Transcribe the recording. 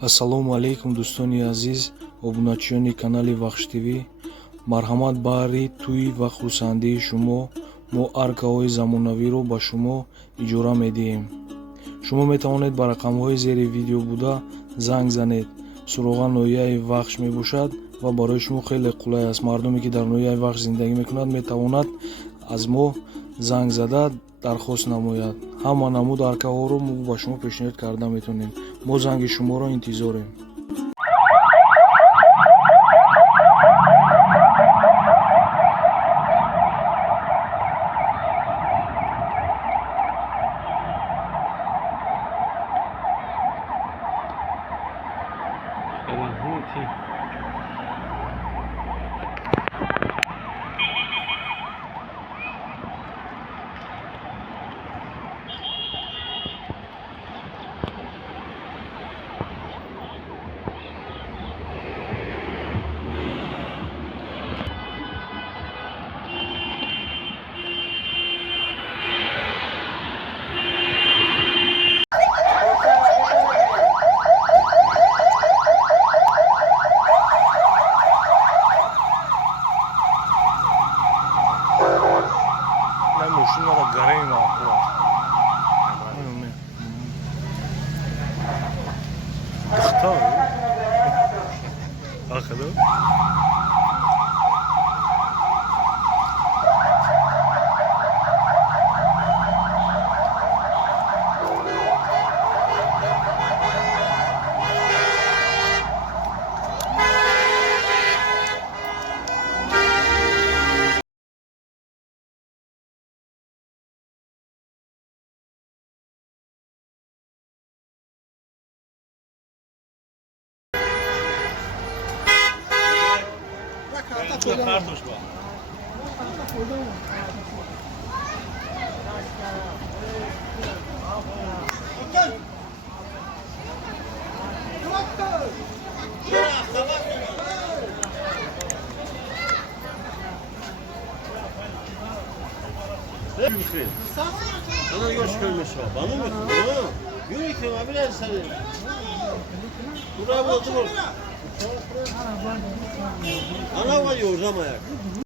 Ассалому алайкум дӯстони азиз, обуначиёни канали Вахш ТВ. Марҳамат баҳри тӯй ва хурсандии шумо. Мо аркаҳои замонавиро ба шумо иҷора медиҳем. Шумо метавонед ба рақамҳои зери видео буда занг занед. Суроға ноҳияи Вахш мебошад ва барои шумо хеле қулай аст. Мардуме ки дар ноҳияи Вахш зиндагӣ мекунад метавонад аз мо занг зада дархост намояд. Ҳама намуд аркаҳоро мо ба шумо пешниҳод карда метавонем. Мо занги шуморо интизорем. Şunlara garayım abi. Tamam. Bakalım. Картош ба. Sana göç görmüş o. Bana mı? Yürü ki abi lan seni. Buraya otur. Ana var ya hocam ayak.